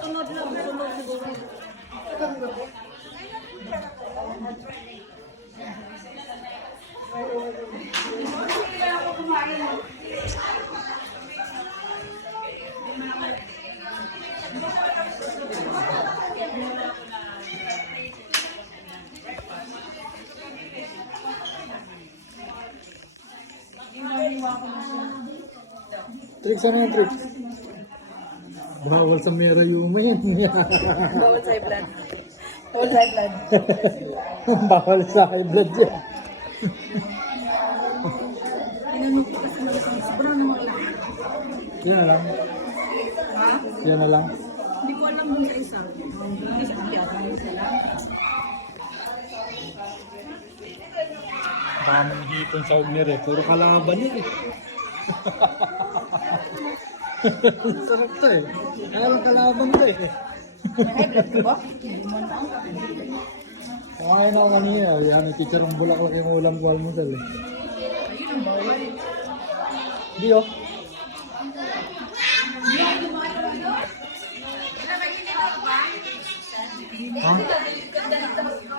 Sunod lang, sunod siguro. Tricks, ano yung tricks? Bawal sa mera yuma yan. Bawal sa high blood. Bawal sa high blood. Bawal sa high blood yan. Tinanong ko kasi sobrang Yan na lang. ha? Yan na lang. Hindi ko alam dun sa isa. Hindi siya kaya yung isa lang. Daming hitong sa ugner eh. Puro kalaban yun eh. Sarap to eh. Ayaw kalaban to eh. High blood ka ba? Hindi mo na. Kumain ako kanina. Yan, nagkitsarong bulaklak yung ulam ko almusal eh. Ayun ang bawal. Hindi oh. Ha?